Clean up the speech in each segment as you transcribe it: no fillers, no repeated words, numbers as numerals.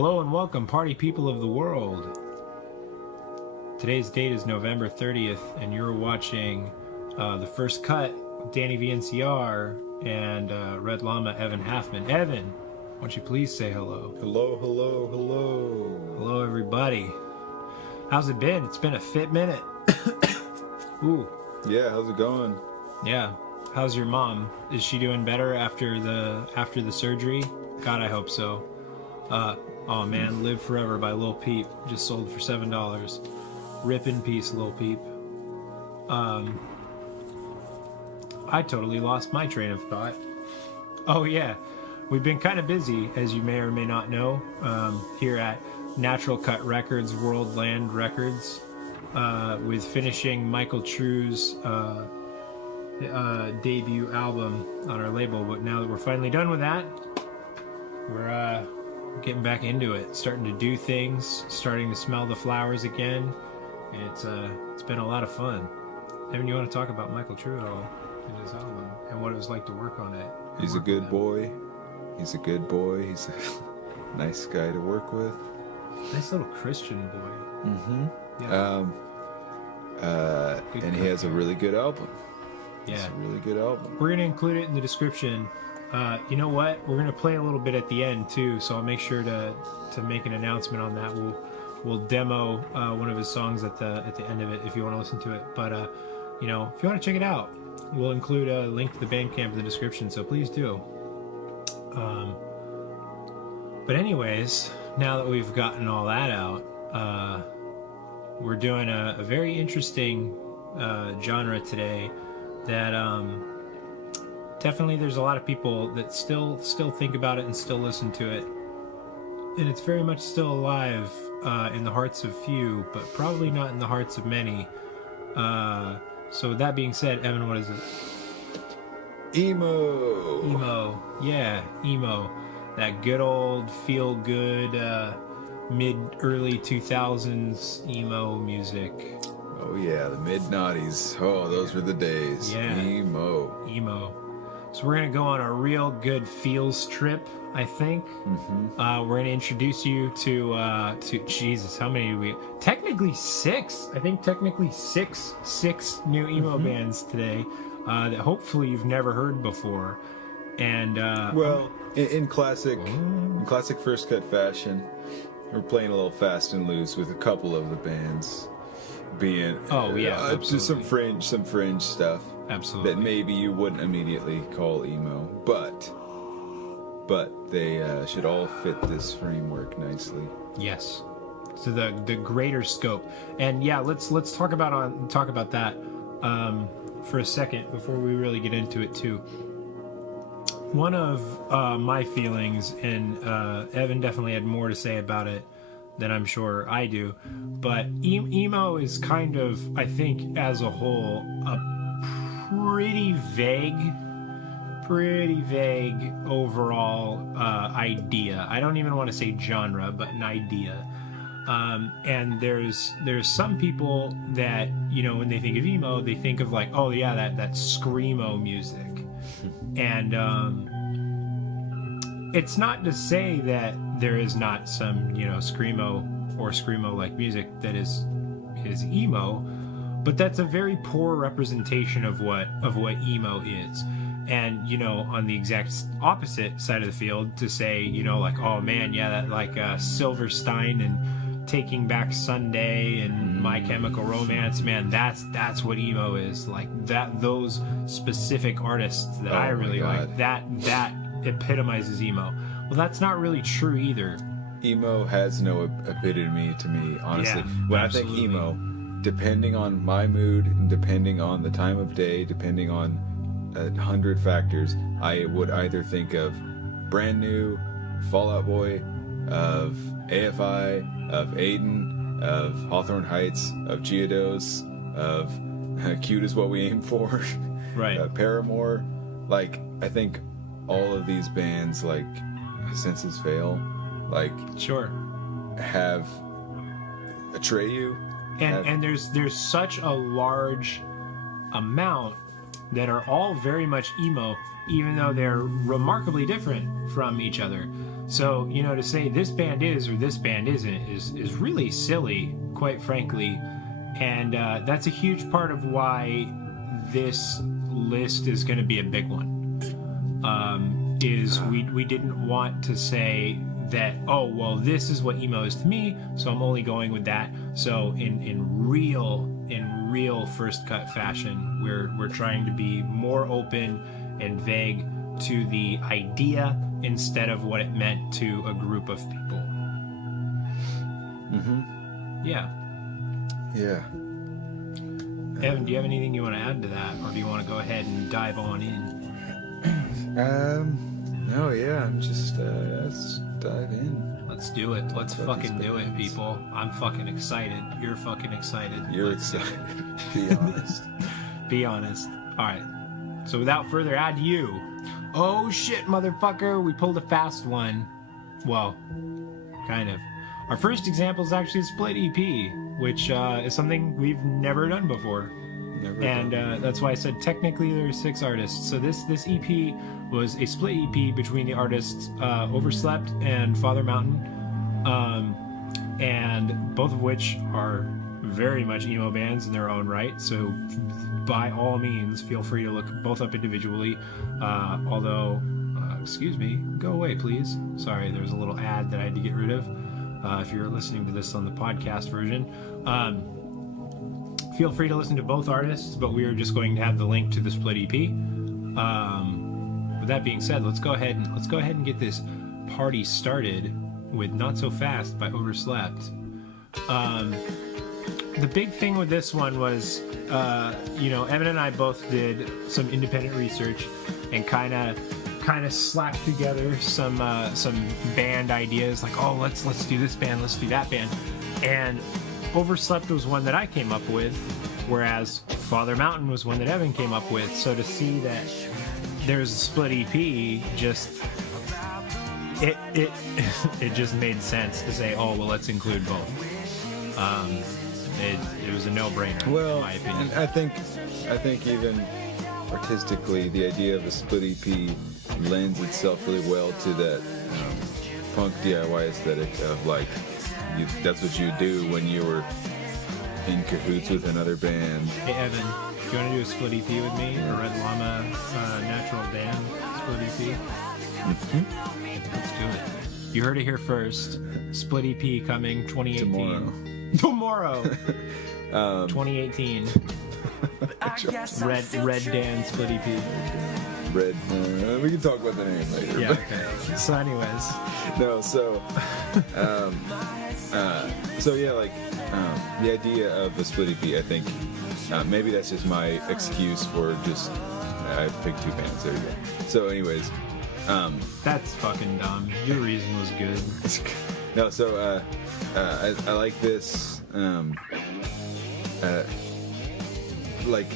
Hello and welcome, party people of the world. Today's date is November 30th, and you're watching The First Cut with DannyVNCR and Red Llama Evan Halfmann. Evan, why don't you please say hello? Hello, hello, hello. Hello, everybody. How's it been? It's been a fit minute. Ooh. Yeah, how's it going? Yeah. How's your mom? Is she doing better after the surgery? God, I hope so. Oh man, Live Forever by Lil Peep just sold for $7. Rip in peace, Lil Peep. I totally lost my train of thought. Oh yeah, we've been kind of busy, as you may or may not know, here at Natural Cut Records, World Land Records, with finishing Michael Trew's debut album on our label. But now that we're finally done with that, we're getting back into it, starting to do things, starting to smell the flowers again. It's been a lot of fun. Evan, you want to talk about Michael Trew at all and his album and what it was like to work on it? He's a good boy. He's a good boy. He's a nice guy to work with. Nice little Christian boy. Mm-hmm. Yeah. And he has a really good album. Yeah. It's a really good album. We're going to include it in the description. You know what? We're going to play a little bit at the end too, so I'll make sure to make an announcement on that. We'll demo one of his songs at the end of it if you want to listen to it. But if you want to check it out, we'll include a link to the Bandcamp in the description, so please do. But anyways, now that we've gotten all that out, we're doing a very interesting genre today that definitely there's a lot of people that still think about it and still listen to it, and it's very much still alive in the hearts of few, but probably not in the hearts of many. So with that being said, Evan, what is it? Emo. Yeah, emo. That good old feel good mid-early 2000s emo music. Oh yeah, the mid-noughties. Oh, those were the days. Yeah. Emo. So we're going to go on a real good feels trip, I think. Mm-hmm. We're going to introduce you to Jesus, how many do we... Technically six. I think technically six new emo bands today that hopefully you've never heard before. And... well, in classic First Cut fashion, we're playing a little fast and loose with a couple of the bands being... some fringe stuff. Absolutely. That maybe you wouldn't immediately call emo, but they should all fit this framework nicely. Yes. So the greater scope, and yeah, let's talk about that for a second before we really get into it too. One of my feelings, and Evan definitely had more to say about it than I'm sure I do, but emo is kind of, I think, as a whole, a pretty vague overall idea. I don't even want to say genre, but an idea. And there's some people that, when they think of emo, they think of like, oh yeah, that screamo music. And it's not to say that there is not some, screamo or screamo-like music that is emo, but that's a very poor representation of what emo is. And, on the exact opposite side of the field, to say, like, oh man, yeah, that like Silverstein and Taking Back Sunday and My Chemical Romance, man, that's what emo is. Like that, those specific artists that I really like, that epitomizes emo. Well, that's not really true either. Emo has no epitome to me, honestly. Yeah, when absolutely. I think emo, depending on my mood and depending on the time of day, depending on 100 factors, I would either think of Brand New, Fall Out Boy, of AFI, of Aiden, of Hawthorne Heights, of Geodos, of Cute Is What We Aim For, Right. Paramore. Like, I think all of these bands, like Senses Fail, like, Sure. have Atreyu. And there's such a large amount that are all very much emo, even though they're remarkably different from each other. So, you know, to say this band is or this band isn't is really silly, quite frankly. And that's a huge part of why this list is going to be a big one. We didn't want to say that, oh, well, this is what emo is to me, so I'm only going with that. So in real first cut fashion, we're trying to be more open and vague to the idea instead of what it meant to a group of people. Yeah. Evan, do you have anything you want to add to that, or do you want to go ahead and dive on in? No, yeah, I'm just let's dive in. Let's do it. Let's fucking do it, people. I'm fucking excited. You're fucking excited. You're excited. Be honest. Be honest. All right. So without further ado, oh shit, motherfucker, we pulled a fast one. Well, kind of. Our first example is actually a split EP, which is something we've never done before. That's why I said technically there are 6 artists. So this EP was a split EP between the artists Overslept and Father Mountain, and both of which are very much emo bands in their own right. So by all means, feel free to look both up individually. Excuse me, go away, please. Sorry, there's a little ad that I had to get rid of. If you're listening to this on the podcast version. Feel free to listen to both artists, but we are just going to have the link to the split EP. With that being said, let's go ahead and get this party started with Not So Fast by Overslept. The big thing with this one was, Evan and I both did some independent research and kind of slapped together some band ideas, like, oh, let's do this band, let's do that band, and Overslept was one that I came up with, whereas Father Mountain was one that Evan came up with. So to see that there's a split EP, it just made sense to say, oh, well, let's include both. It was a no-brainer, in my opinion. And I think even artistically, the idea of a split EP lends itself really well to that punk DIY aesthetic of like, that's what you do when you were in cahoots with another band. Hey Evan, do you want to do a split EP with me? A Red Llama Natural Band split EP? Let's do it. You heard it here first. Split EP coming 2018. Tomorrow. 2018. Red Dan split EP. Red. We can talk about the name later. Yeah. Okay. So, anyways. No. So. The idea of a split EP, I think, maybe that's just my excuse for just I picked 2 bands. There you go. So, anyways. That's fucking dumb. Your reason was good. No. So I like this. Like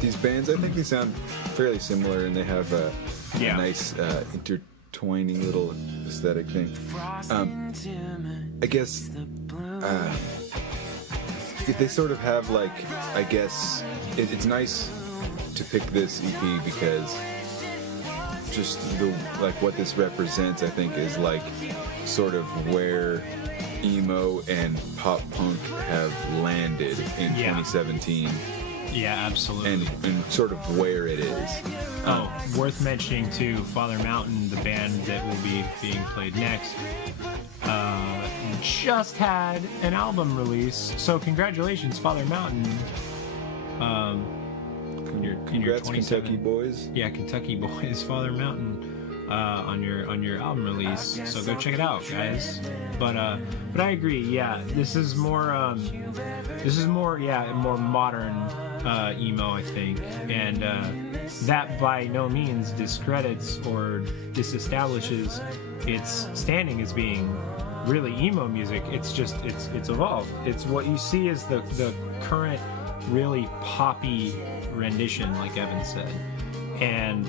these bands, I think they sound fairly similar, and they have a nice intertwining little aesthetic thing. I guess they sort of have like, I guess it's nice to pick this EP because just what this represents, I think, is like sort of where emo and pop punk have landed in 2017. Yeah, absolutely. And sort of where it is. Worth mentioning too, Father Mountain, the band that will be being played next, just had an album release. So congratulations, Father Mountain. Congrats, Kentucky boys. Yeah, Kentucky boys, Father Mountain. On your album release, so go check it out, guys. But I agree. Yeah, this is more modern emo, I think, and that by no means discredits or disestablishes its standing as being really emo music. It's just it's evolved. It's what you see as the current really poppy rendition, like Evan said, and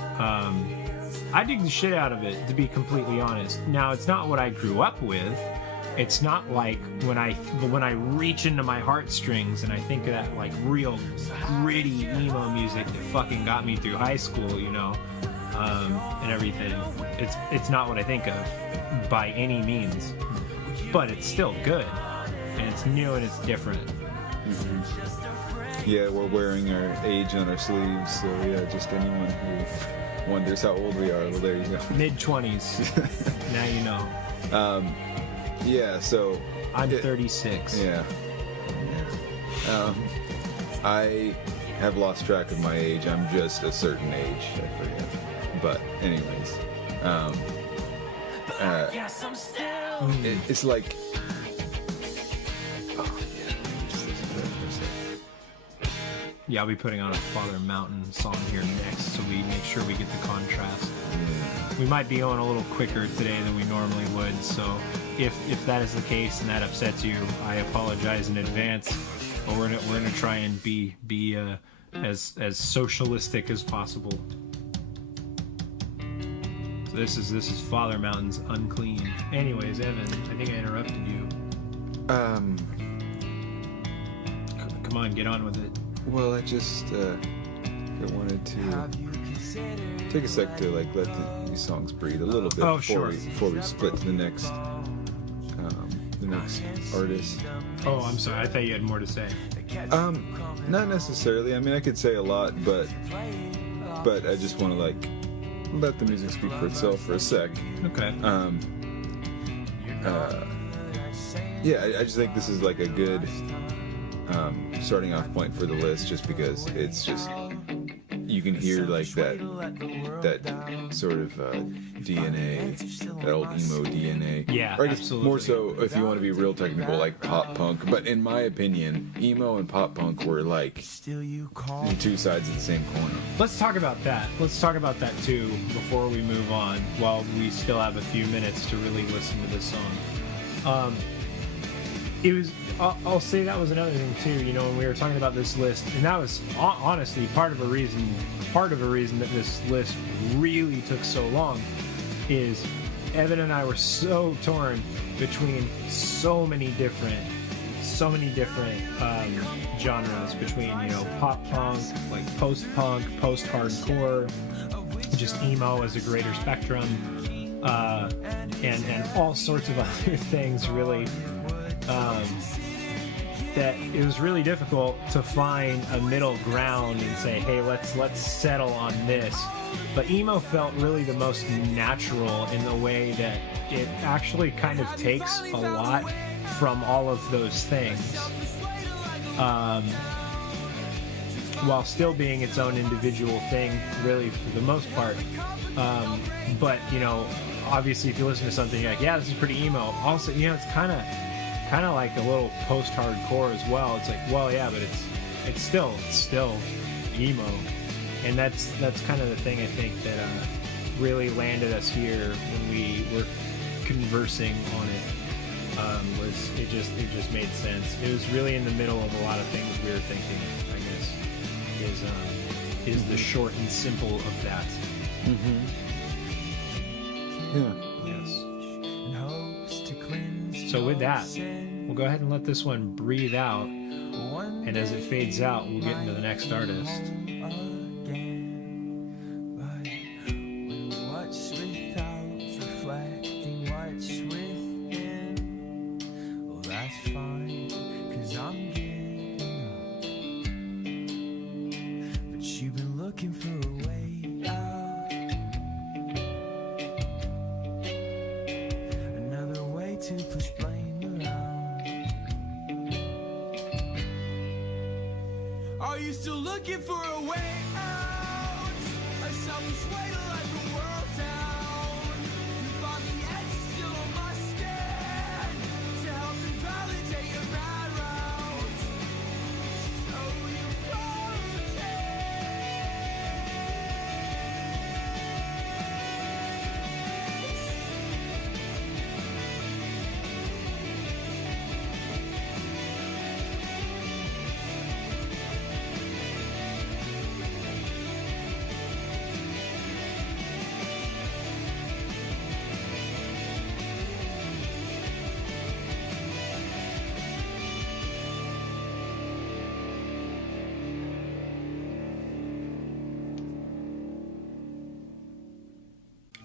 I dig the shit out of it, to be completely honest. Now, it's not what I grew up with. It's not like when I reach into my heartstrings and I think of that like real gritty emo music that fucking got me through high school, you know. and everything. It's not what I think of by any means, but it's still good, and it's new and it's different. Yeah, we're wearing our age on our sleeves, so yeah, just anyone who wonders how old we are, well, there you go. Mid-20s. Now you know. Yeah, so... I'm 36. Yeah. I have lost track of my age. I'm just a certain age. I forget. But anyways, it's like... Yeah, I'll be putting on a Father Mountain song here next, so we make sure we get the contrast. Yeah. We might be going a little quicker today than we normally would, so if that is the case and that upsets you, I apologize in advance. But we're gonna try and be as socialistic as possible. So this is Father Mountain's Unclean. Anyways, Evan, I think I interrupted you. Come on, get on with it. Well, I just I wanted to take a sec to like let these songs breathe a little bit before we split to the next artist. Oh, I'm sorry. I thought you had more to say. Not necessarily. I mean, I could say a lot, but I just want to like let the music speak for itself for a sec. Okay. Yeah, I just think this is like a good starting off point for the list, just because it's just you can hear like that sort of DNA, that old emo DNA. Yeah, or I guess absolutely. more so if you want to be real technical, like pop punk. But in my opinion, emo and pop punk were like two sides of the same coin. Let's talk about that. Let's talk about that too before we move on, while we still have a few minutes to really listen to this song. It was. I'll say that was another thing too. You know, when we were talking about this list, and that was honestly part of a reason that this list really took so long, is Evan and I were so torn between so many different genres, between, you know, pop punk, like post-punk, post-hardcore, just emo as a greater spectrum, and all sorts of other things, really. That it was really difficult to find a middle ground and say, hey, let's settle on this. But emo felt really the most natural in the way that it actually kind of takes a lot from all of those things, while still being its own individual thing, really, for the most part. But, you know, obviously if you listen to something, you're like, yeah, this is pretty emo. Also, you know, it's kind of like a little post-hardcore as well. It's like, well, yeah, but it's still emo, and that's kind of the thing I think that really landed us here when we were conversing on it. Was it just made sense. It was really in the middle of a lot of things we were thinking, I guess, is the short and simple of that. Mm-hmm. Yeah. Yes. So with that, we'll go ahead and let this one breathe out, and as it fades out, we'll get into the next artist.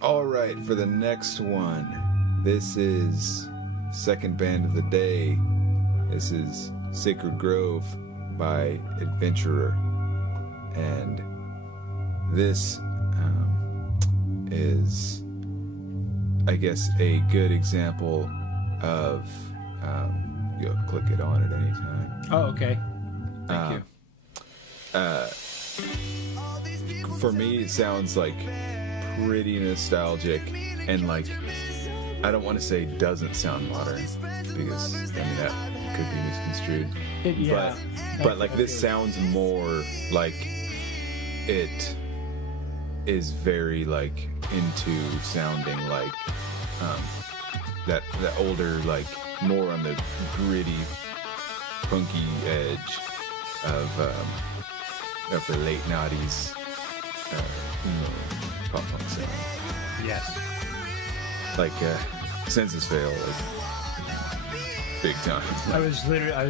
All right, for the next one, this is second band of the day. This is Sacred Grove by Adventurer. And this is, I guess, a good example of, you'll click it on at any time. Oh, okay. Thank you. For me, it sounds like pretty nostalgic, and like, I don't want to say doesn't sound modern, because I mean that could be misconstrued. Yeah. But like this sounds more like it is very like into sounding like that older, like more on the gritty, punky edge of the late '90s pop punk sound. Yes. Like Census Fail, like big time. I was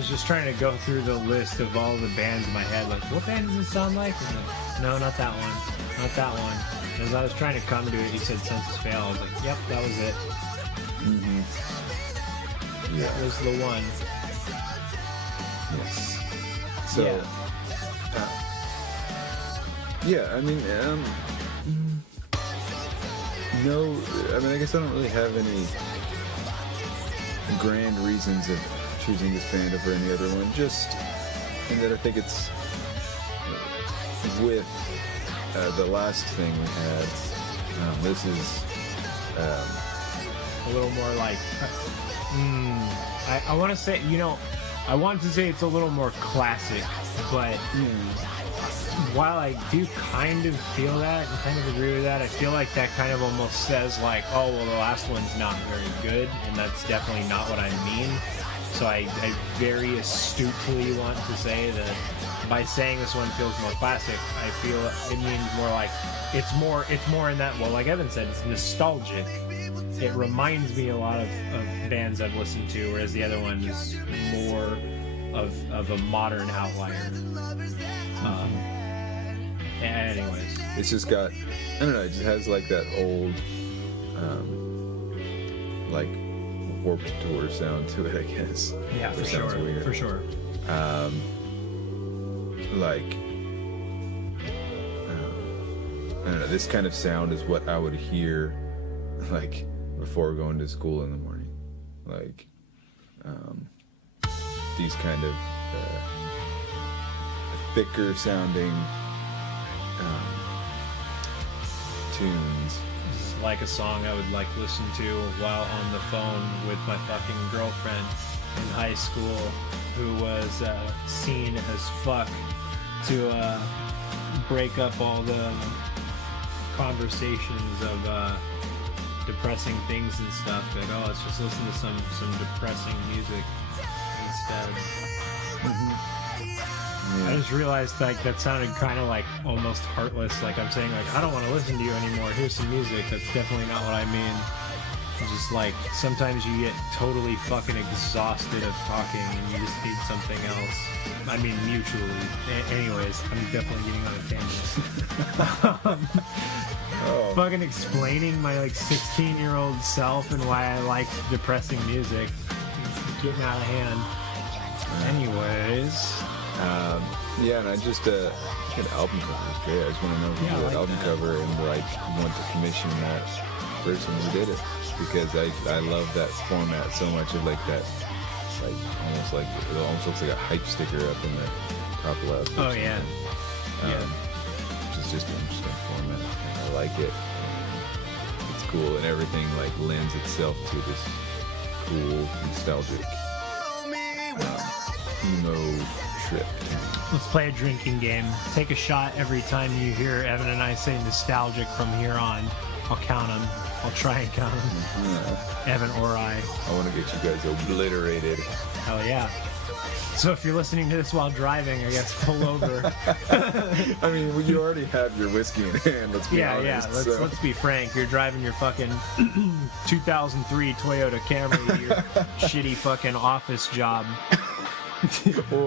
just trying to go through the list of all the bands in my head. Like, what band does it sound like? And like, no, not that one. Not that one. As I was trying to come to it, you said Census Fail. I was like, yep, that was it. Mm-hmm. Yeah. That was the one. Yes. So, yeah. I mean, no, I mean, I guess I don't really have any grand reasons of choosing this band over any other one, just in that I think it's with the last thing we had, this is a little more like I want to say, I want to say it's a little more classic, but while I do kind of feel that and kind of agree with that, I feel like that kind of almost says like, oh, well, the last one's not very good, and that's definitely not what I mean. So I very astutely want to say that by saying this one feels more classic, I feel it means more like it's more in that, well, like Evan said, it's nostalgic. It reminds me a lot of bands I've listened to, whereas the other one is more of a modern outlier. Anyways, it's just got, I don't know, it just has like that old like Warped Tour sound to it, I guess. Yeah, for sure. Weird. For sure. Like, I don't know, this kind of sound is what I would hear like before going to school in the morning. Like, these kind of thicker sounding tunes. This is like a song I would like listen to while on the phone with my fucking girlfriend in high school, who was seen as fuck to break up all the conversations of depressing things and stuff. Like, oh, let's just listen to some depressing music instead. Yeah. I just realized like that sounded kind of like almost heartless. Like I'm saying like, I don't want to listen to you anymore. Here's some music. That's definitely not what I mean. It's just like sometimes you get totally fucking exhausted of talking and you just need something else. I mean mutually. Anyways, I'm definitely getting on a tangent. Fucking explaining my like 16-year-old self and why I like depressing music. It's getting out of hand. Anyways. Yeah, and I just an album cover is great. I just want to know who did that album cover and like want to commission that person who did it, because I love that format so much of like that, like almost like it almost looks like a hype sticker up in the top left. Oh yeah. Which is just an interesting format. And I like it. And it's cool, and everything like lends itself to this cool, nostalgic emo trip. Let's play a drinking game. Take a shot every time you hear Evan and I say nostalgic from here on. I'll count them. I'll try and count them. Evan or I. I want to get you guys obliterated. Hell yeah. So if you're listening to this while driving, I guess pull over. I mean, well, you already have your whiskey in hand, let's be honest. Yeah, let's be frank. You're driving your fucking 2003 Toyota Camry, your shitty fucking office job.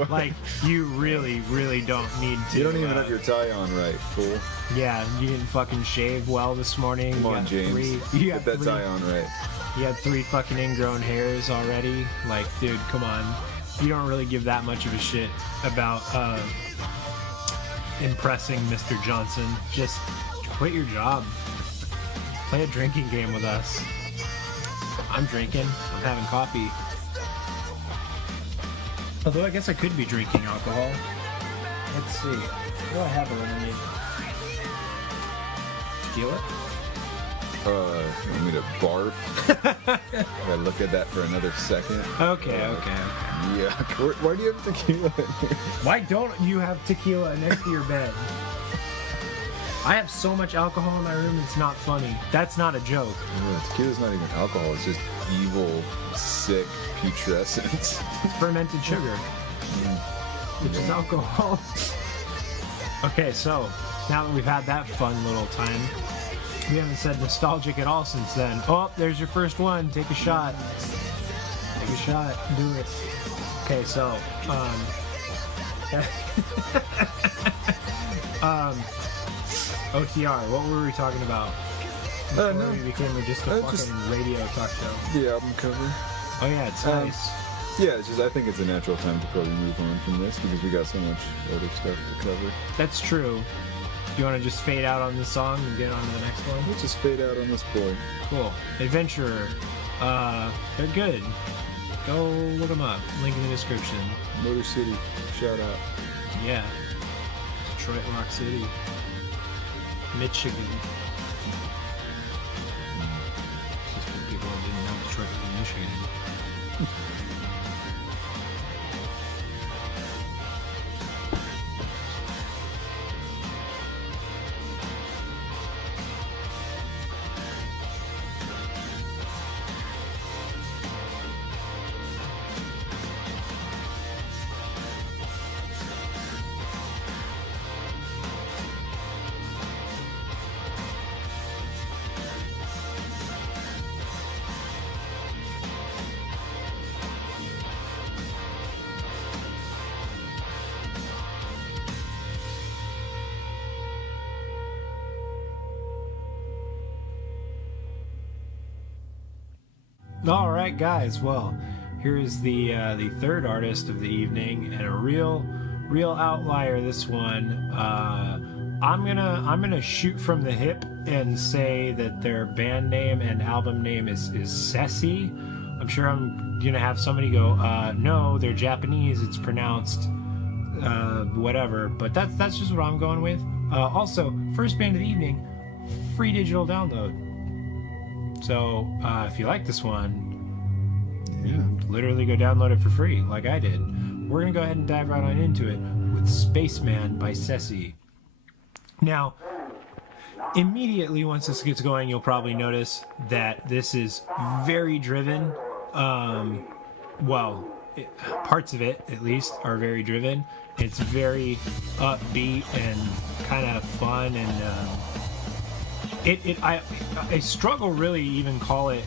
Like, you really, really don't need to. You don't even have your tie on right, fool. Yeah, you didn't fucking shave well this morning. Come on, James. Get that tie on right. You had 3 fucking ingrown hairs already. Like, dude, come on. You don't really give that much of a shit about impressing Mr. Johnson. Just quit your job. Play a drinking game with us. I'm drinking. I'm having coffee. Although I guess I could be drinking alcohol. Let's see. What do I have around me? Tequila? You want me to barf? I look at that for another second. Okay. Yeah. Why do you have tequila in here? Why don't you have tequila next to your bed? I have so much alcohol in my room, it's not funny. That's not a joke. Yeah, tequila's not even alcohol. It's just evil, sick putrescence. Fermented sugar, which is alcohol. Okay, so now that we've had that fun little time, we haven't said nostalgic at all since then. Oh, there's your first one. Take a shot. Take a shot. Do it. Okay, so, OTR, what were we talking about? Before we became just a fucking radio talk show. The album cover. Oh yeah, it's nice. Yeah, it's just I think it's a natural time to probably move on from this because we got so much other stuff to cover. That's true. Do you want to just fade out on this song and get on to the next one? Let's just fade out on this boy. Cool. Adventurer. They're good. Go look them up. Link in the description. Motor City. Shout out. Yeah. Detroit Rock City. Michigan. Just for people who didn't know Detroit was in Michigan. All right, guys. Well, here is the third artist of the evening, and a real outlier. This one, I'm gonna shoot from the hip and say that their band name and album name is Sesse. I'm sure I'm gonna have somebody go, no, they're Japanese. It's pronounced whatever. But that's just what I'm going with. Also, first band of the evening, free digital download. So, if you like this one, literally go download it for free, like I did. We're going to go ahead and dive right on into it with Spaceman by Sesse. Now, immediately once this gets going, you'll probably notice that this is very driven. Parts of it, at least, are very driven. It's very upbeat and kind of fun, and I struggle really even call it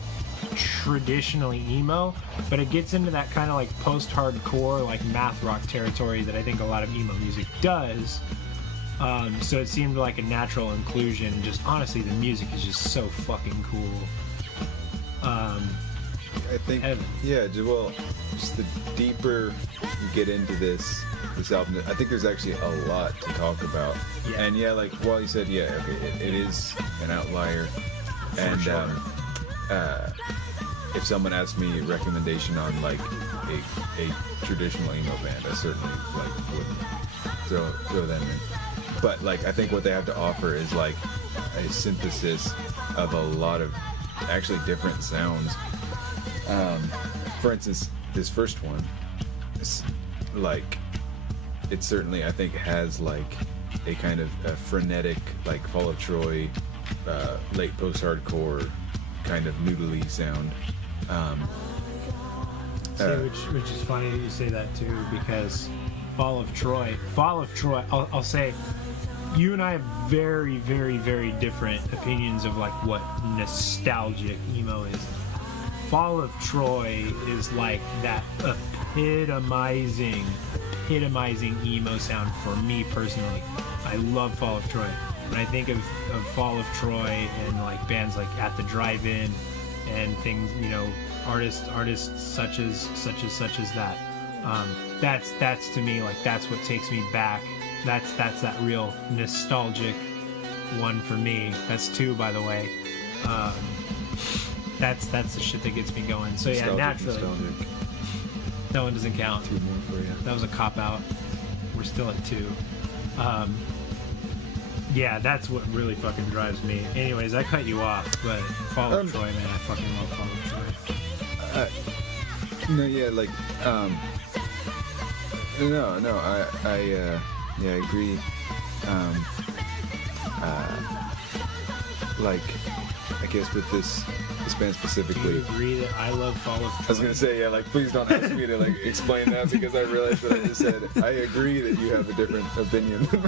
traditionally emo, but it gets into that kind of like post-hardcore, like math rock territory that I think a lot of emo music does. So it seemed like a natural inclusion. Just honestly, the music is just so fucking cool. I think, Evan. Just the deeper you get into this album, I think there's actually a lot to talk about. Yeah. And like Wally said, it is an outlier. And sure. If someone asked me a recommendation on like a traditional emo band, I certainly like wouldn't throw them in. But like I think what they have to offer is like a synthesis of a lot of actually different sounds. For instance, this first one, it certainly, I think, has like a kind of a frenetic, like Fall of Troy, late post-hardcore kind of noodly sound. Which is funny that you say that too, because Fall of Troy, I'll say, you and I have very, very, very different opinions of like what nostalgic emo is. Fall of Troy is like that epitomizing emo sound for me personally. I love Fall of Troy. When I think of Fall of Troy and like bands like At the Drive-In and things, you know, artists such as that. That's to me, like, that's what takes me back. That's that real nostalgic one for me. That's two, by the way. That's the shit that gets me going. So yeah, naturally. Nostalgic. That one doesn't count. Two more for you. That was a cop out. We're still at two. Yeah, that's what really fucking drives me. Anyways, I cut you off, but Fall of Troy, man, I fucking love Fall of Troy. No, yeah, like, I agree. Like, I guess with this band specifically. Do you agree that I love Fall of Troy? I was gonna say, yeah, like, please don't ask me to like explain that, because I realized that I just said I agree that you have a different opinion than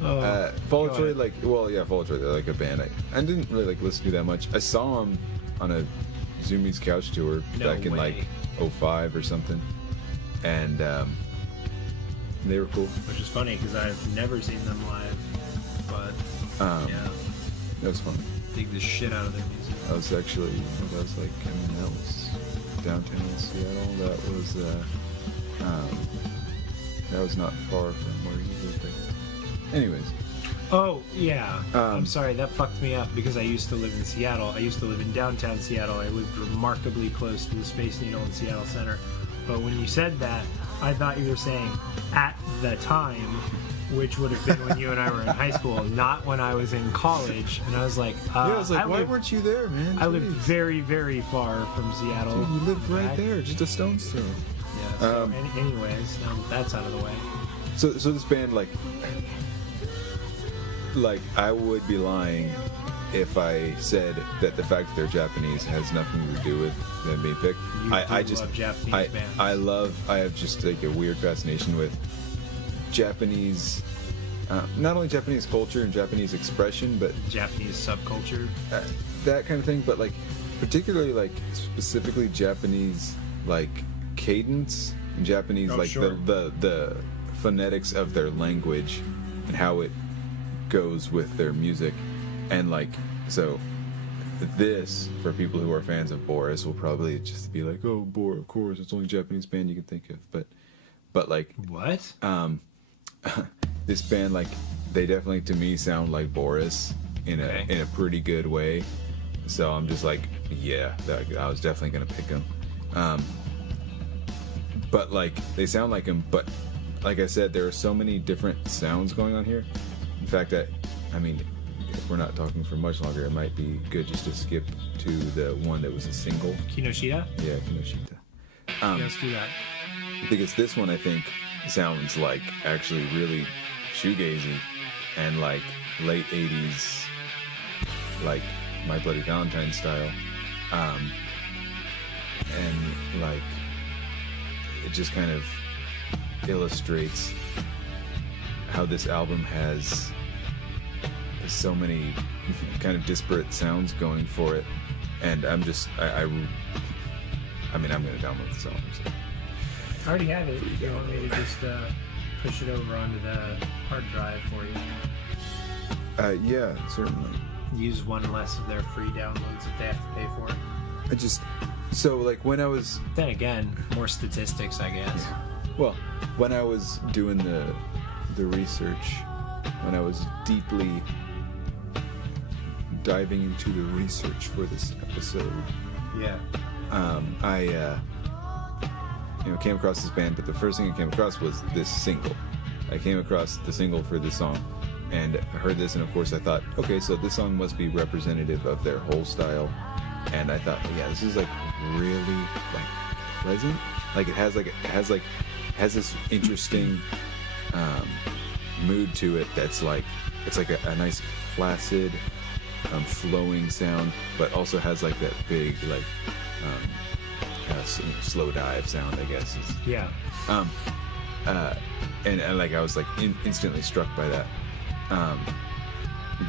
mine. Fall of Troy, like, well, yeah, Fall of Troy, they're like a band. I didn't really like listen to that much. I saw them on a Zoomies Couch tour back in like 2005 or something, and they were cool. Which is funny because I've never seen them live, but yeah. That was fun. Dig the shit out of their music. That was actually, that was like, I mean, that was downtown Seattle. That was not far from where you lived there. Anyways. Oh, yeah. I'm sorry, that fucked me up because I used to live in Seattle. I used to live in downtown Seattle. I lived remarkably close to the Space Needle in Seattle Center. But when you said that, I thought you were saying at the time, which would have been when you and I were in high school, not when I was in college. And I was like, yeah, I was like, why weren't you there, man? I lived very, very far from Seattle. Dude, you lived right there, just a stone's throw. Yeah, so anyways, that's out of the way. So this band, like I would be lying if I said that the fact that they're Japanese has nothing to do with them being picked. I just love Japanese bands. I have just like a weird fascination with Japanese, not only Japanese culture and Japanese expression, but Japanese subculture, that kind of thing. But like, particularly like specifically Japanese like cadence and Japanese the phonetics of their language and how it goes with their music. And like, so this, for people who are fans of Boris, will probably just be like, oh, Boris, of course, it's the only Japanese band you can think of. But like, what? This band, like, they definitely to me sound like Boris in a pretty good way. So I'm just like, yeah, I was definitely gonna pick them. But like, they sound like him. But like I said, there are so many different sounds going on here. In fact, I mean, if we're not talking for much longer, it might be good just to skip to the one that was a single. Kinoshita? Yeah, Kinoshita. Let's do that. Because this one, I think, sounds like actually really shoegazy and like late 80s, like My Bloody Valentine style. And like, it just kind of illustrates how this album has so many kind of disparate sounds going for it, and I'm just I mean, I'm gonna download the song. So. I already have it. If you want me to just push it over onto the hard drive for you. Yeah, certainly. Use one less of their free downloads if they have to pay for it. So like when I was. Then again, more statistics, I guess. Yeah. Well, when I was doing the research, when I was deeply diving into the research for this episode, yeah, I came across this band, but the first thing I came across was this single. I came across the single for this song and I heard this, and of course I thought, okay, so this song must be representative of their whole style. And I thought, yeah, this is like really like pleasant. Like it has this interesting mood to it that's like, it's like a nice placid flowing sound, but also has like that big like slow dive sound, I guess. Yeah. And like I was like instantly struck by that.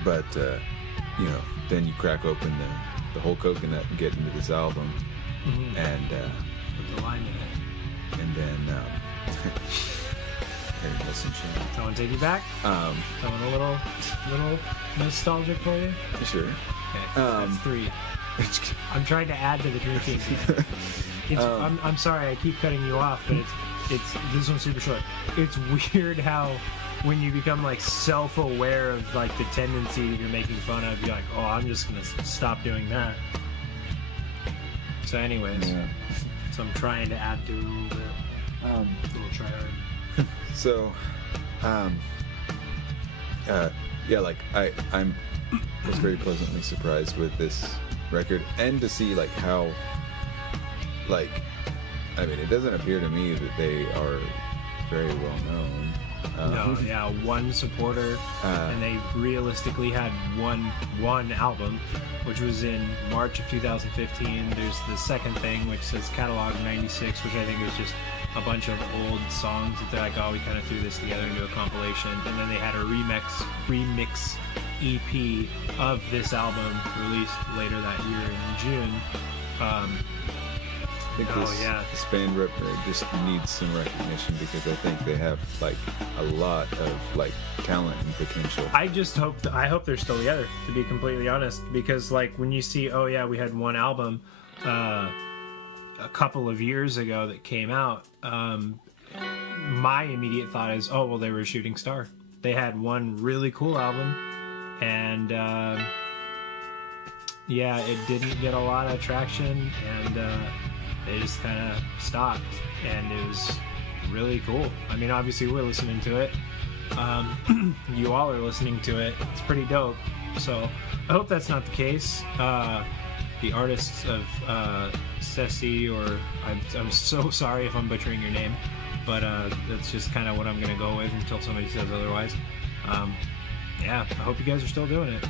But then you crack open the whole coconut and get into this album, and With the lime in it. and then here, listen, Shane. Someone take you back? Someone a little nostalgic for you? Sure. Okay, that's 3. I'm trying to add to the drinking. I'm sorry, I keep cutting you off, but it's this one's super short. It's weird how when you become like self-aware of like the tendency that you're making fun of, you're like, oh, I'm just gonna stop doing that. So, anyways, so I'm trying to add to it a little bit. A little try hard. So, yeah, like I was very pleasantly surprised with this record, and to see like how, like, I mean, it doesn't appear to me that they are very well known. No, yeah, one supporter, and they realistically had one album, which was in March of 2015. There's the second thing, which says Catalog 96, which I think is just a bunch of old songs that they're like, oh, we kind of threw this together into a compilation. And then they had a remix EP of this album released later that year in June. I think this band just needs some recognition, because I think they have like a lot of like talent and potential. I hope they're still together, to be completely honest, because like when you see, oh yeah, we had one album a couple of years ago that came out, my immediate thought is, oh well, they were a shooting star. They had one really cool album, and yeah, it didn't get a lot of traction, and they just kind of stopped, and it was really cool. I mean, obviously we're listening to it. You all are listening to it. It's pretty dope. So I hope that's not the case. The artists of Sesse, or I'm so sorry if I'm butchering your name, but that's just kind of what I'm going to go with until somebody says otherwise. Yeah, I hope you guys are still doing it.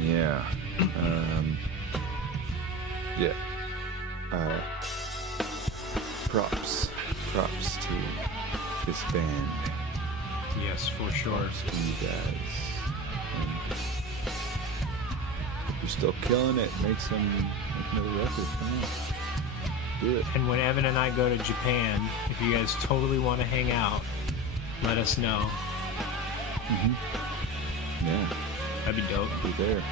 Yeah. Yeah. Props to this band. Yes, for sure. Props to you guys. And you're still killing it. Make another record. Come on. Do it. And when Evan and I go to Japan, if you guys totally want to hang out, let us know. Yeah. That'd be dope. Be there.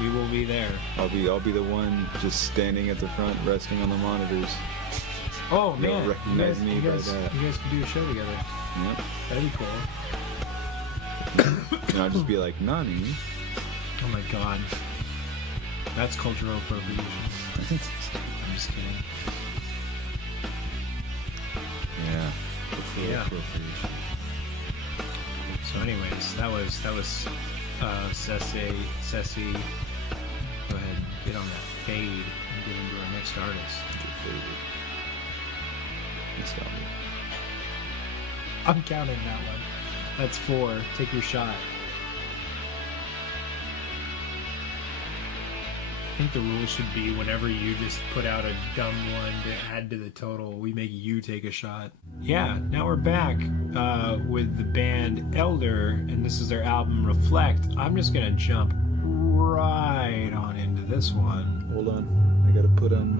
We will be there. I'll be the one just standing at the front, resting on the monitors. Oh man! You'll recognize me by that. You guys could do a show together. Yep. That'd be cool. And I'll just be like, Nani. Oh my god. That's cultural appropriation. I'm just kidding. Yeah. Cultural appropriation. So anyways, that was Sesse. Go ahead and get on that fade and get into our next artist. Get faded. Next album. I'm counting that one. That's 4. Take your shot. I think the rule should be whenever you just put out a dumb one to add to the total, we make you take a shot. Yeah, now we're back with the band Elder, and this is their album Reflect. I'm just gonna jump right on into this one. Hold on, I gotta put on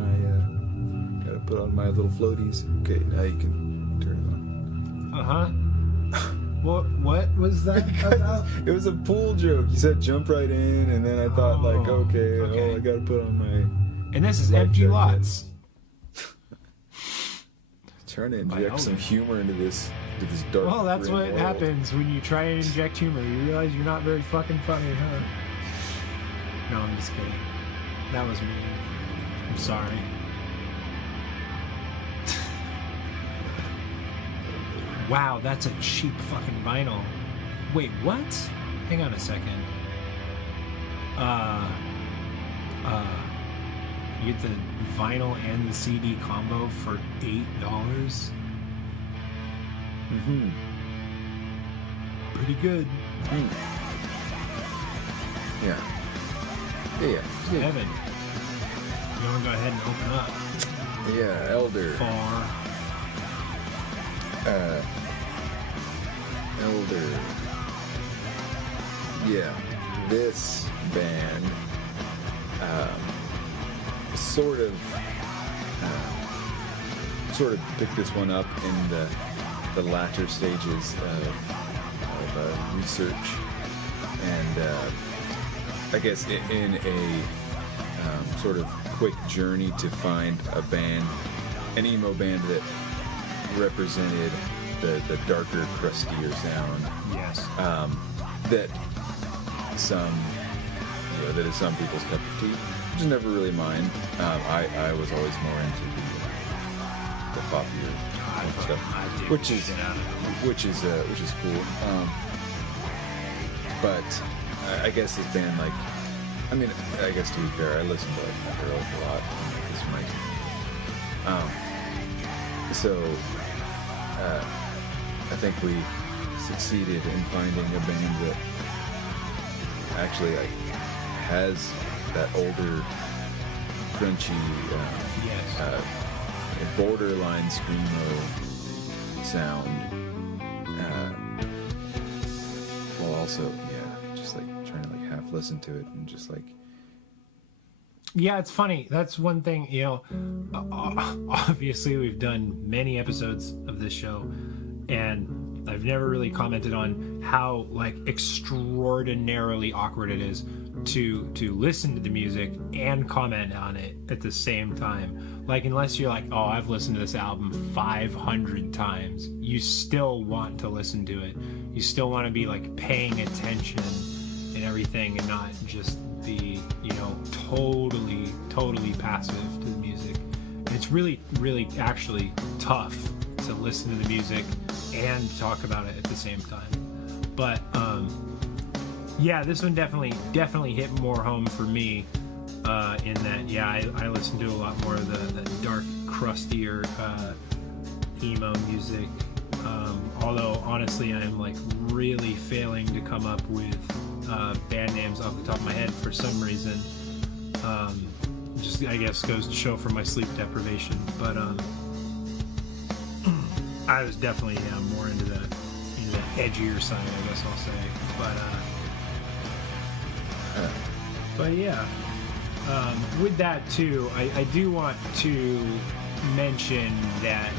my little floaties. Okay, now you can turn it on. What was that about? It was a pool joke. You said jump right in, and then I thought okay. I gotta put on my. And this is empty jacket. lots. Trying to inject some humor into this dark. Well, that's what world. happens when you try and inject humor. You realize you're not very fucking funny, huh? No, I'm just kidding. That was mean. I'm sorry. Wow, that's a cheap fucking vinyl. Wait, what? Hang on a second. You get the vinyl and the CD combo for $8. Pretty good. Yeah. Evan, you want to go ahead and open up? Yeah, Elder. Elder. Yeah, this band sort of picked this one up in the latter stages of research, and I guess in a sort of quick journey to find a band, an emo band that represented the darker, crustier sound. Yes. That that is some people's cup of tea, which is never really mine. I was always more into the poppier stuff, which is cool. But I guess this band, like, I mean, I guess to be fair, I listen to Heroic a lot. This might. So I think we succeeded in finding a band that actually like has that older, crunchy, borderline screamo sound, while also, just like trying to like half listen to it and just like. Yeah, it's funny. That's one thing, obviously we've done many episodes of this show, and I've never really commented on how like extraordinarily awkward it is to listen to the music and comment on it at the same time. Like, unless you're like, oh, I've listened to this album 500 times, you still want to listen to it. You still want to be like paying attention and everything, and not just be, totally passive to the music. And it's really, really actually tough to listen to the music and talk about it at the same time. But this one definitely hit more home for me, in that I listen to a lot more of the dark, crustier emo music. Although honestly, I'm like really failing to come up with band names off the top of my head for some reason. Just, I guess, goes to show for my sleep deprivation. But I was definitely more into the edgier side, I guess I'll say. But with that too, I do want to mention that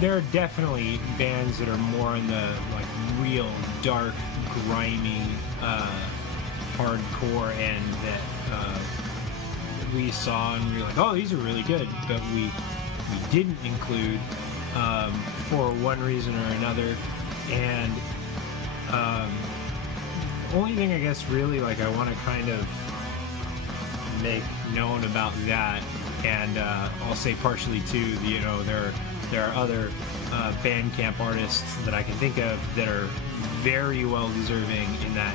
there are definitely bands that are more in the like real dark, grimy, hardcore end that we saw and we were like, oh, these are really good, but we didn't include for one reason or another. And the only thing I guess really like I want to kind of make known about that, and I'll say partially too, there are other Bandcamp artists that I can think of that are very well deserving in that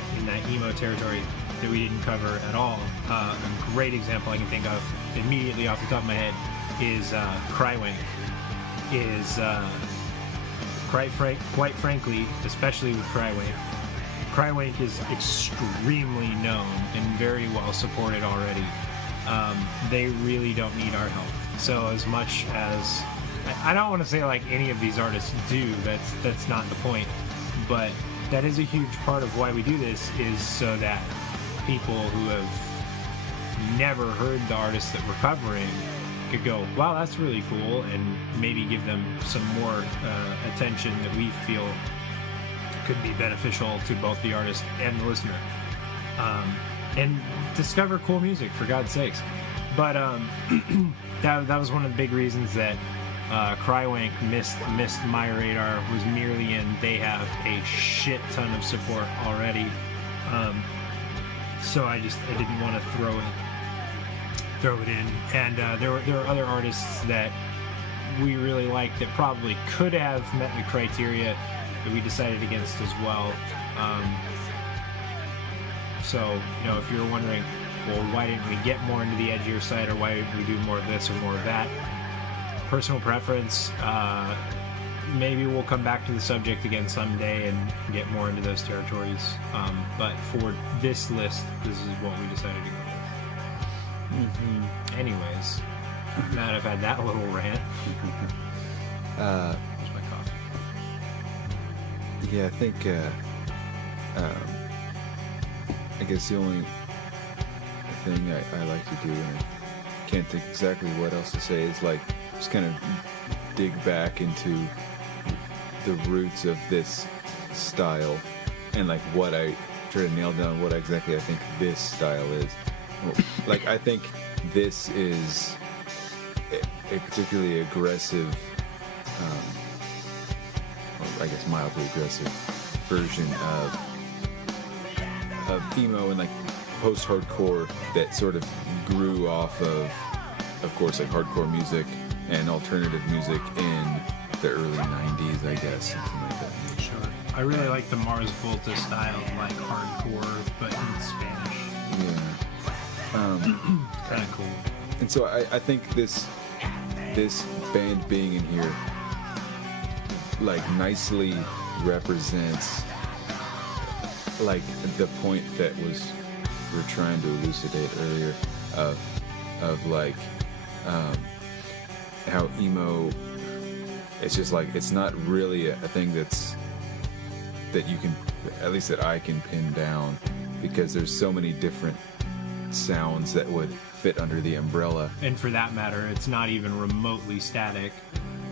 emo territory that we didn't cover at all. A great example I can think of immediately off the top of my head is Crywink. Quite frankly, especially with Crywink is extremely known and very well supported already. They really don't need our help. So as much as I don't want to say like any of these artists do, that's not the point, but that is a huge part of why we do this, is so that people who have never heard the artists that we're covering could go, wow, that's really cool, and maybe give them some more attention that we feel could be beneficial to both the artist and the listener, and discover cool music, for God's sakes. But that was one of the big reasons that Crywink missed my radar, was merely in they have a shit ton of support already, so I didn't want to throw it in. And there were other artists that we really liked that probably could have met the criteria that we decided against as well. So if you're wondering, well, why didn't we get more into the edgier side, or why didn't we do more of this or more of that? Personal preference. Maybe we'll come back to the subject again someday and get more into those territories. But for this list, this is what we decided to go with. Mm-hmm. Anyways, now that I've had that little rant, here's my coffee. Yeah, I think I guess the only thing I like to do can't think exactly what else to say. It's like just kind of dig back into the roots of this style and like what I try to nail down what exactly I think this style is. Like I think this is a particularly aggressive, or I guess mildly aggressive version of emo and like post-hardcore that sort of grew off of course, like hardcore music and alternative music in the early 90s, I guess, something like that. Sure. I really like the Mars Volta style, like hardcore, but in Spanish. Yeah. Kind of cool. And so I think this band being in here like nicely represents like the point that we're trying to elucidate earlier of like how emo, it's just like it's not really a thing that you can, at least that I can pin down, because there's so many different sounds that would fit under the umbrella. And for that matter, it's not even remotely static.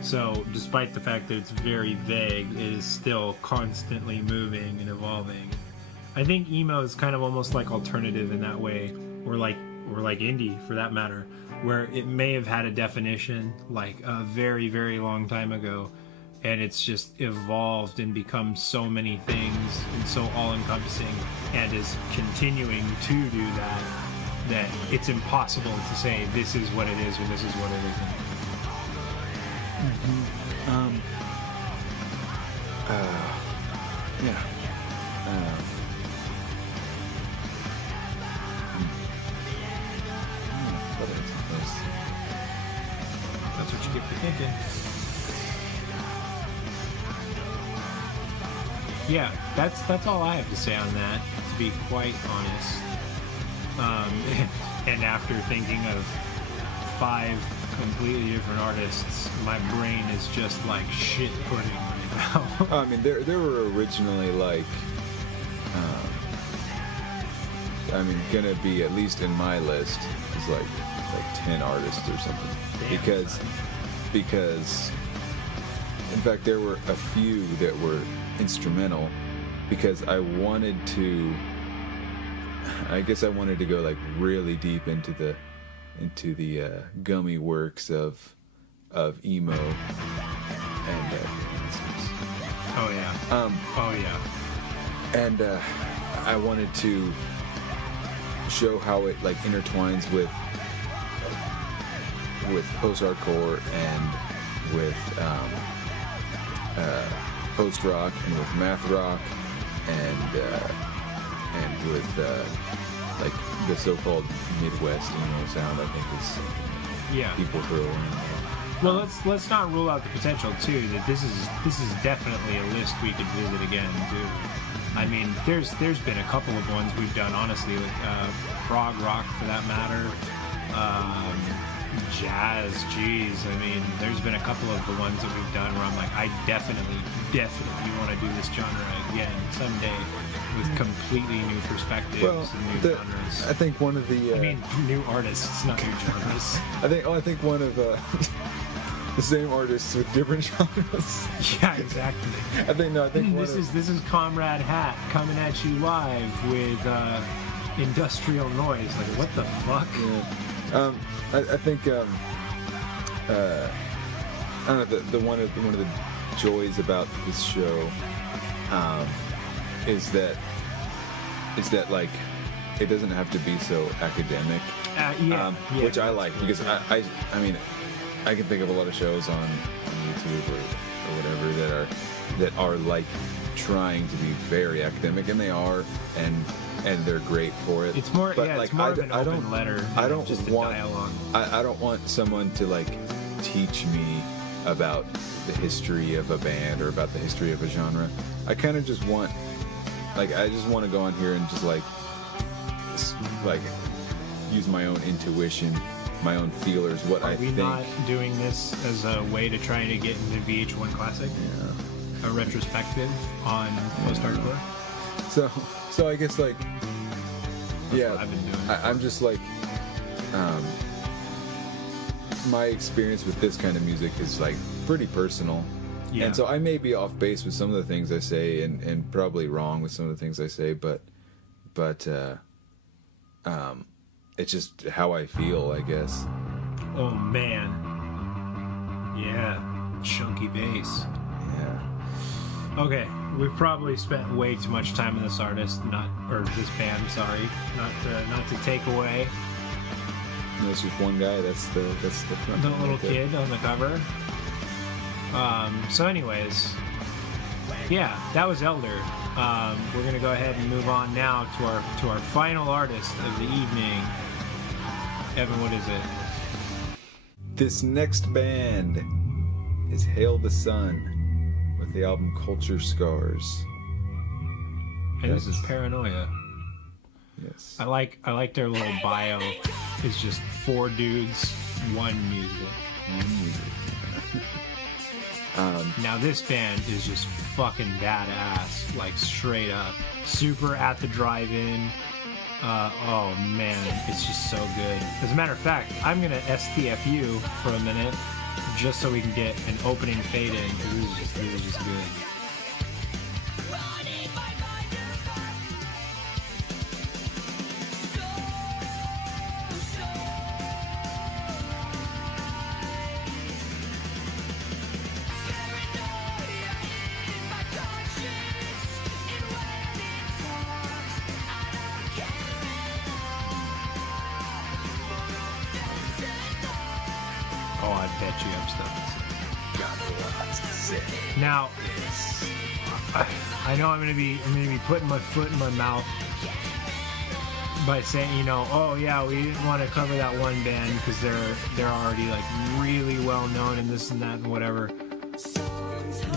So despite the fact that it's very vague, it is still constantly moving and evolving. I think emo is kind of almost like alternative in that way, or like indie for that matter, where it may have had a definition like a very, very long time ago, and it's just evolved and become so many things and so all-encompassing, and is continuing to do that it's impossible to say this is what it is or this is what it isn't. Yeah. That's what you get for thinking. Yeah, that's all I have to say on that, to be quite honest. And after thinking of 5 completely different artists, my brain is just like shit pudding right now. I mean, there were originally like, gonna be at least in my list is like 10 artists or something. Damn. Because in fact there were a few that were instrumental, because I wanted to go like really deep into the gummy works of emo and Oh yeah. And I wanted to show how it like intertwines with post-hardcore and with post-rock and with math rock and with like the so-called Midwest emo sound, I think is people throw in. Well, let's not rule out the potential too that this is definitely a list we could visit again too. I mean, there's been a couple of ones we've done, honestly, with prog rock for that matter, jazz. Geez, I mean, there's been a couple of the ones that we've done where I'm like, I definitely want to do this genre again someday with completely new perspectives and new genres. I think one of the new artists, not new genres. I think one of the same artists with different genres. Yeah, exactly. I think this is Comrade Hat coming at you live with industrial noise. Like, what the fuck? Yeah. I think I don't know, the one of the joys about this show is that like it doesn't have to be so academic, which I like, because I mean I can think of a lot of shows on YouTube or whatever that are like trying to be very academic, and they are, and they're great for it. It's more, but yeah, like, it's more of an open letter. I don't just want a dialogue. I don't want someone to like teach me about the history of a band or about the history of a genre. I kind of just want, I just want to go on here and just like use my own intuition, my own feelers, what I think. Are we not doing this as a way to try to get into VH1 Classic? Yeah. A retrospective on post-hardcore? So I guess like, That's what I've been doing. I'm just like, my experience with this kind of music is like pretty personal. Yeah. And so I may be off base with some of the things I say, and probably wrong with some of the things I say, but it's just how I feel, I guess. Oh man, yeah, chunky bass. Yeah. Okay, we've probably spent way too much time on this artist, this band. Sorry, not to take away. No, it's just one guy. That's the front. The little kid on the cover. So anyways, yeah, that was Elder. We're gonna go ahead and move on now to our final artist of the evening. Evan, what is it? This next band is Hail the Sun with the album Culture Scars. And this is Paranoia. Yes. I like their little bio. It's just 4 dudes, 1 music. Now this band is just fucking badass, like straight up. Super at the drive-in. Oh man, it's just so good. As a matter of fact, I'm gonna STFU for a minute, just so we can get an opening fade in, because this is just good. Oh, I bet you have stuff to say. Now, I know I'm gonna be putting my foot in my mouth by saying, oh yeah, we didn't want to cover that one band because they're already like really well known and this and that and whatever.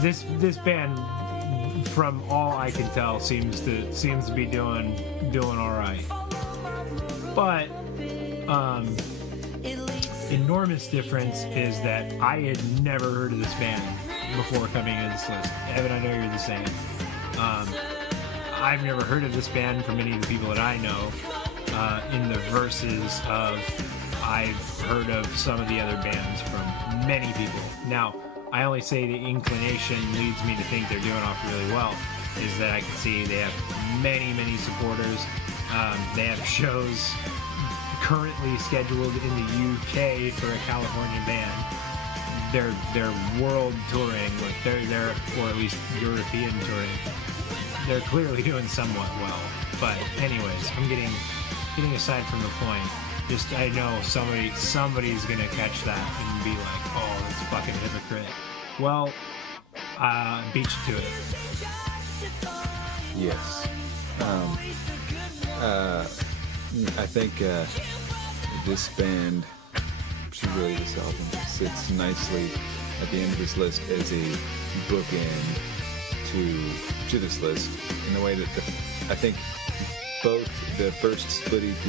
This band, from all I can tell, seems to be doing all right. But enormous difference is that I had never heard of this band before coming into this list. Evan, I know you're the same. I've never heard of this band from any of the people that I know. In the verses of, I've heard of some of the other bands from many people. Now, I only say the inclination leads me to think they're doing off really well, is that I can see they have many, many supporters. They have shows currently scheduled in the UK for a California band. They're world touring, like they're or at least European touring. They're clearly doing somewhat well. But anyways, I'm getting aside from the point. Just I know somebody's gonna catch that and be like, oh, that's fucking hypocrite. Well, beat you to it. Yes. I think this band, particularly this album, sits nicely at the end of this list as a bookend to this list, in the way that I think both the first Split EP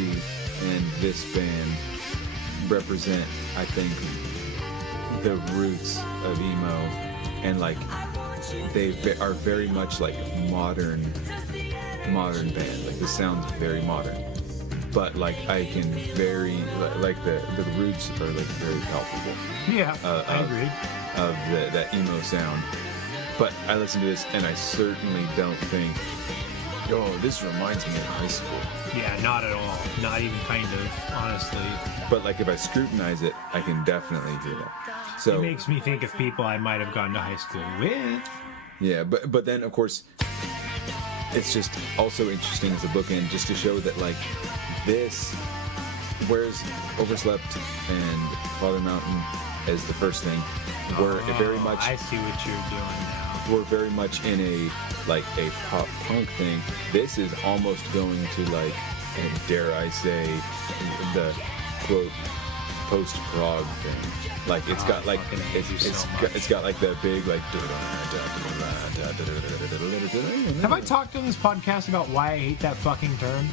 and this band represent, I think, the roots of emo, and like they are very much like modern band. Like this sounds very modern, but like I can very like the roots are like very palpable. Yeah, I agree. Of that emo sound. But I listen to this and I certainly don't think, oh, this reminds me of high school. Yeah, not at all. Not even kind of, honestly. But like if I scrutinize it, I can definitely hear that. So it makes me think of people I might have gone to high school with. Yeah, but then of course it's just also interesting as a bookend, just to show that like this, whereas Overslept and Father Mountain as the first thing were very much. I see what you're doing now. We're very much in a pop punk thing. This is almost going to like, dare I say, the quote post prog thing. Like it's got like it's got like the big like. Have I talked on this podcast about why I hate that fucking term?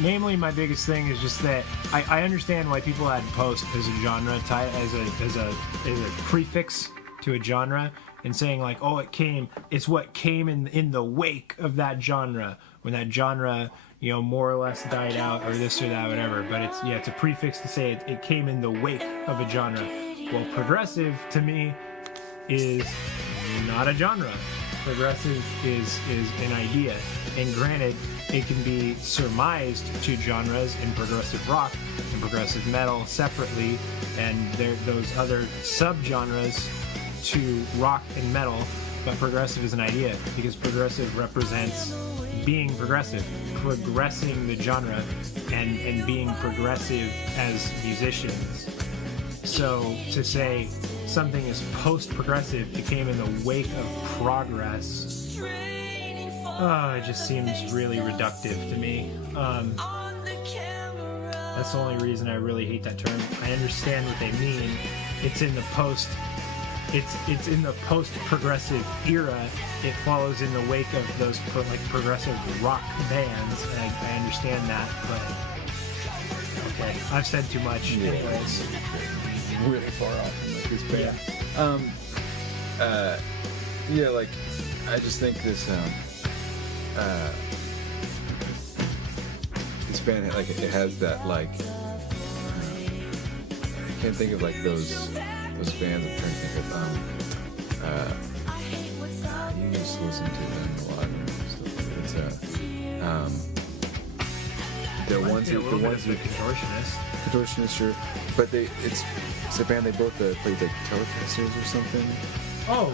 Namely, my biggest thing is just that I understand why people add post as a genre type, as a prefix to a genre, and saying like, oh, it's what came in the wake of that genre, when that genre, more or less died out or this or that, whatever. But it's a prefix to say it came in the wake of a genre. Well, progressive to me is not a genre. Progressive is an idea. And granted, it can be surmised to genres in progressive rock and progressive metal separately, and those other subgenres to rock and metal, but progressive is an idea because progressive represents being progressive, progressing the genre, and being progressive as musicians. So to say something is post-progressive, it came in the wake of progress, it just seems really reductive to me. That's the only reason I really hate that term. I understand what they mean. It's in the post-progressive era. It follows in the wake of those progressive rock bands, and I understand that, but okay, I've said too much. Yeah. Anyways, really far off from this band. I just think this this band it has that I can't think of those bands. I'm trying to think of you just listen to them a lot and stuff. It's the ones who Contortionist, sure, but it's a band they both played Telecasters or something. Oh,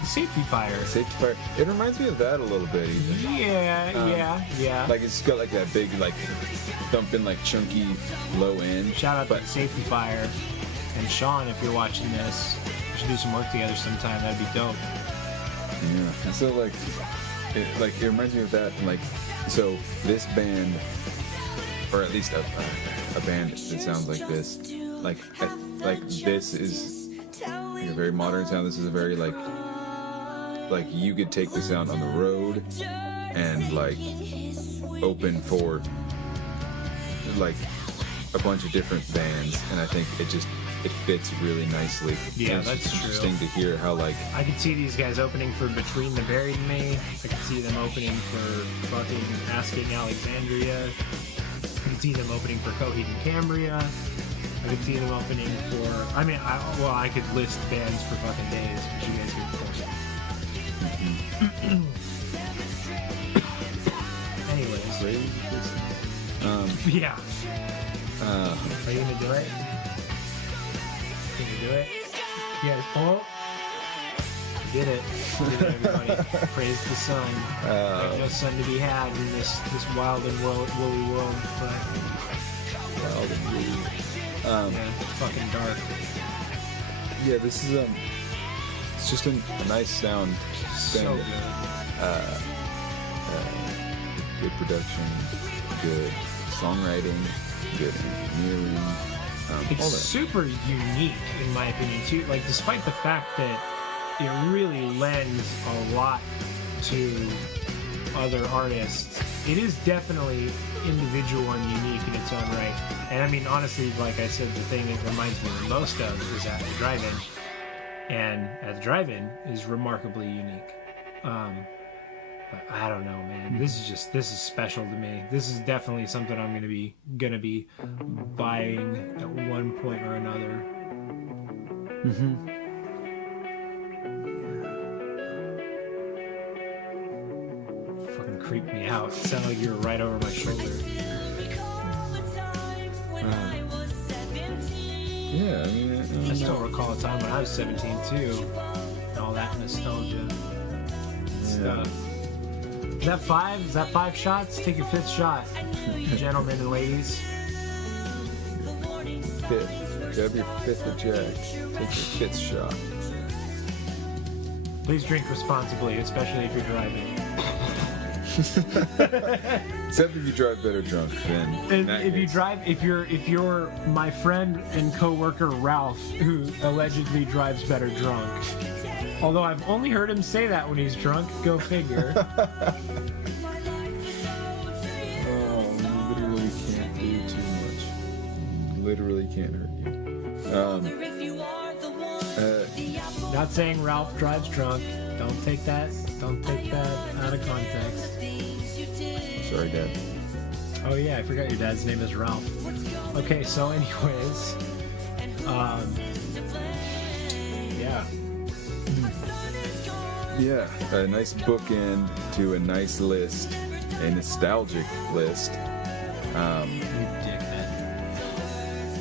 the Safety Fire. Safety Fire. It reminds me of that a little bit, even. Yeah. It's got that big, thumping, chunky low end. Shout out to Safety Fire. And Sean, if you're watching this, we should do some work together sometime. That'd be dope. Yeah. And so, it reminds me of that. So this band, or at least a band that sounds like this, this is a very modern sound. This is a very you could take this sound on the road and open for a bunch of different bands, and I think it fits really nicely. Yeah, it's that's true. Interesting to hear how I could see these guys opening for Between the Buried and Me. I could see them opening for fucking Asking Alexandria. I could see them opening for Coheed and Cambria. I could see them opening for... I could list bands for fucking days, but you guys could force it. Anyways. Yeah. Are you gonna do it? Can you do it? Yeah. Oh. Did it. Did it, everybody. Praise the sun. There's no sun to be had in this wild and woolly world, but... Wild and woolly. It's fucking dark. Yeah, this is it's just a nice sound. So good. Good production, good songwriting, good engineering. It's super unique in my opinion too. Despite the fact that it really lends a lot to other artists, it is definitely individual and unique in its own right. And honestly, like I said, the thing it reminds me the most of is At the Drive-In. And At the Drive-In is remarkably unique. But I don't know, man. This is special to me. This is definitely something I'm gonna be buying at one point or another. Fucking creeped me out. It sounded like you were right over my shoulder. Yeah, I still recall a time when I was 17 too, and all that nostalgia stuff. Is that five? Is that 5 shots? Take your 5th shot, gentlemen and ladies. 5th. Grab your 5th of Jack. Take your 5th shot. Please drink responsibly, especially if you're driving. Except if you drive better drunk, then. And if you're my friend and coworker Ralph, who allegedly drives better drunk. Although I've only heard him say that when he's drunk. Go figure. Literally can't do too much. Literally can't hurt you. Not saying Ralph drives drunk. Don't take that out of context. Sorry, Dad. Oh yeah, I forgot your dad's name is Ralph. Okay, so anyways, yeah. Yeah, a nice bookend to a nice list, a nostalgic list. You dickhead.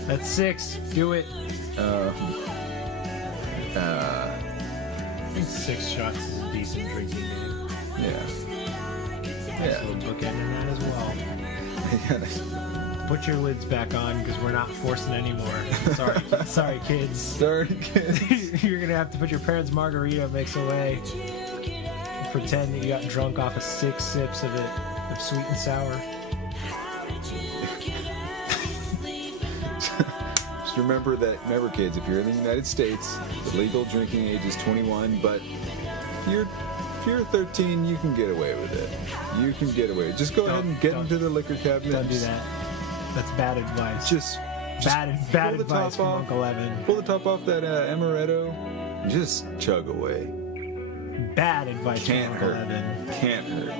That's 6. Do it. I think 6 shots is a decent drinking game. Yeah. Nice little bookend in that as well. Put your lids back on because we're not forcing anymore. Sorry, kids. Sorry, kids. You're gonna have to put your parents' margarita mix away. Pretend that you got drunk off of 6 sips of it, of sweet and sour. Just remember, kids, if you're in the United States, the legal drinking age is 21, but if you're 13, you can get away with it. You can get away. Just go ahead and get into the liquor cabinet. Don't do that. That's bad advice. Just bad advice from Uncle Evan. Pull the top off that amaretto. Just chug away. Bad advice from Uncle Evan. Can't hurt.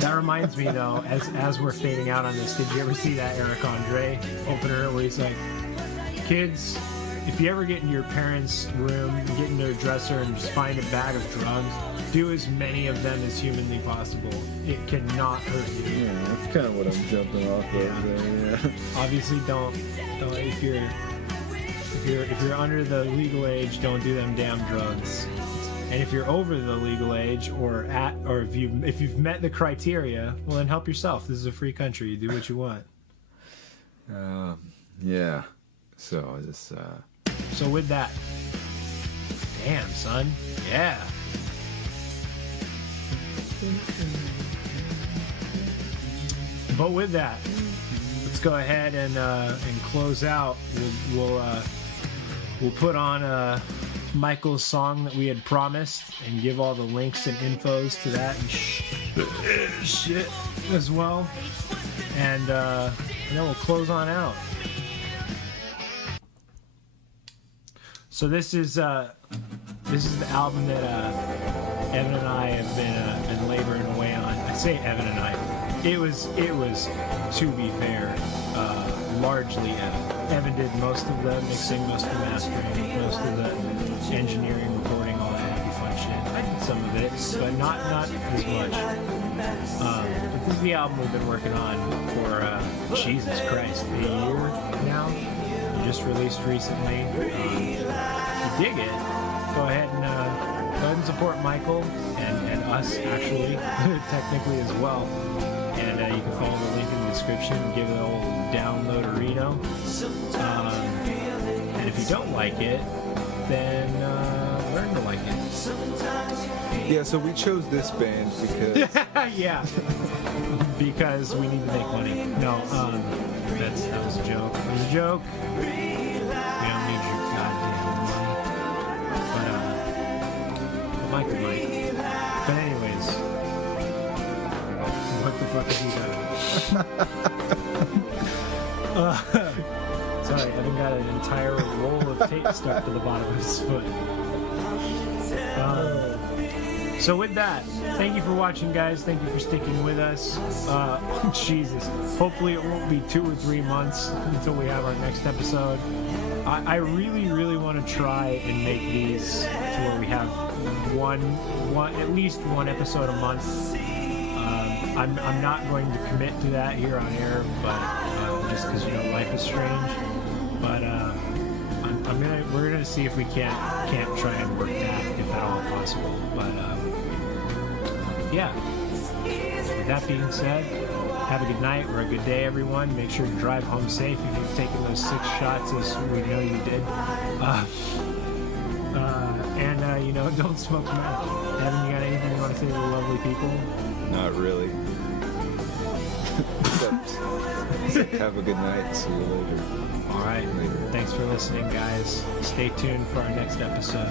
That reminds me, though, as we're fading out on this, did you ever see that Eric Andre opener where he's like, kids, if you ever get into your parents' room, get in their dresser and just find a bag of drugs, do as many of them as humanly possible. It cannot hurt you. Yeah, that's kind of what I'm jumping off of there, yeah. Obviously, don't if you're under the legal age, don't do them damn drugs. And if you're over the legal age or if you've met the criteria, well then help yourself. This is a free country. You do what you want. Yeah. So I just So with that, damn son, yeah. But with that, let's go ahead and close out. We'll put on Michael's song that we had promised and give all the links and infos to that and shit as well. And then we'll close on out. So this is the album that Evan and I have been laboring away on. I say Evan and I. It was to be fair, largely Evan. Evan did most of the mixing, most of the mastering, most of the engineering, recording, all that happy fun shit. I did some of it, but not as much. But this is the album we've been working on for Jesus Christ, a year now. Just released recently. If you dig it, go ahead and support Michael and us actually technically as well. And you can follow the link in the description and give it an old download-a-reno. And if you don't like it, then learn to like it. Yeah, so we chose this band because yeah, because we need to make money. No, that was a joke. It was a joke. We don't need your goddamn money. But Michael might. But anyways, what the fuck is he doing? Sorry, Evan got an entire roll of tape stuck to the bottom of his foot. So with that, thank you for watching, guys. Thank you for sticking with us. Jesus. Hopefully it won't be 2 or 3 months until we have our next episode. I really, really want to try and make these to where we have at least one episode a month. I'm not going to commit to that here on air, but just because life is strange. But we're gonna see if we can't try and work that if at all possible. But yeah. With that being said, have a good night or a good day, everyone. Make sure to drive home safe if you've taken those 6 shots, as we know you did. And don't smoke meth. Evan, you got anything you want to say to the lovely people? not really. Except have a good night. See you later. All right. Thanks for listening, guys. Stay tuned for our next episode.